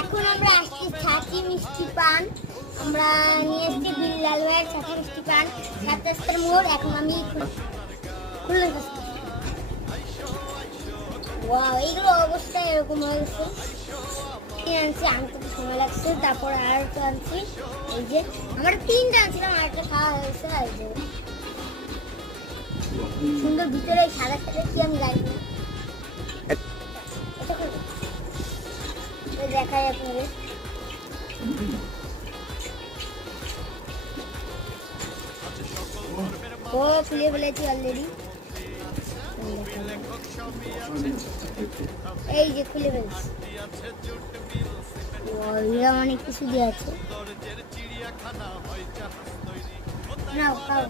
এখন আমরা আসছি ছাঁচি মিষ্টি পান। আমরা নিয়ে এসেছি বিল্লাল ভাইয়ের ছাঁচি মিষ্টি পান ৭ রাস্তার মোড়। এখন আমি খুলে ওয়াও, এইগুলো অবস্থায় এরকম হয়ে গেছে। আনছি, আনতে সময় লাগছে। তারপর আর একটা আনছি, এই যে আমরা 3টা আনছিলাম, আর একটা খাওয়া হয়েছে। এই যে সুন্দর ভিতরে সাদা সাদা কি আমি জানি না, দেখাই আপনাদের। ও খুলে ফেলেছি অলরেডি, এই যে খুলে ফেলেছি। অনেক কিছু দিয়ে আছে, নাও খাও।